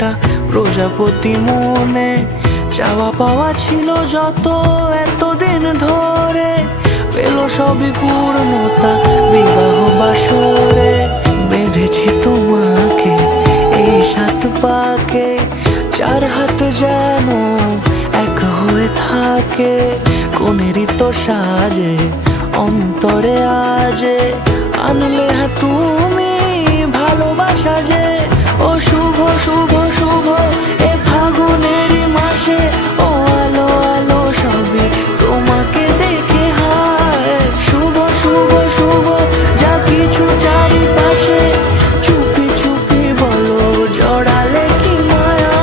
একটা প্রজাপতি মনে, চাওয়া পাওয়া ছিল যত এতদিন ধরে, পেল সবই পূর্ণতা বিবাহ বাসরে। বেঁধেছি তোমাকে এই 7 পাকে, 4 হাত যেন এক হয়ে থাকে। কোনেরই তো সাজে অন্তরে আজে, আনলে হ্যাঁ তুমি ভালোবাসা যে। ও শুভ শুভ শুভ এ ফাগুনেরই মাসে, ও আলো আলো সবই তোমাকে দেখে হায়। শুভ শুভ শুভ যা কিছু চারিপাশে, চুপি চুপি বলো জড়ালে কি মায়া।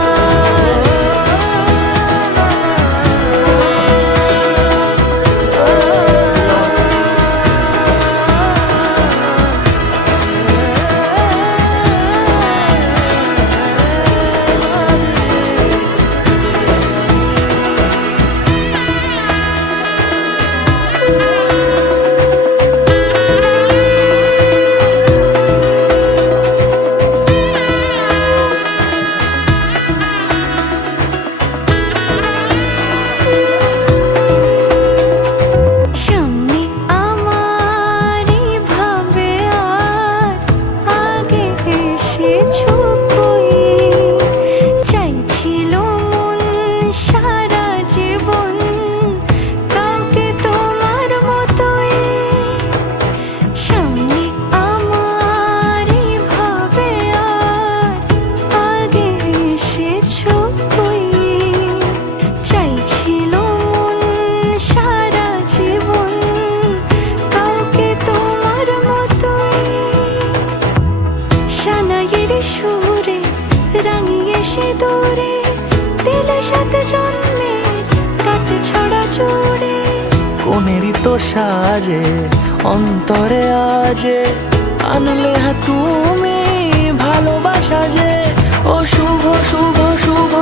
সুরে রাঙিয়ে সে দূরে দিলে 7 জন্মের কাট ছড়া জুড়ে। কোনেরই তো সাজে অন্তরে আজে, আনলে হ্যাঁ তুমি ভালোবাসা যে। ও শুভ শুভ শুভ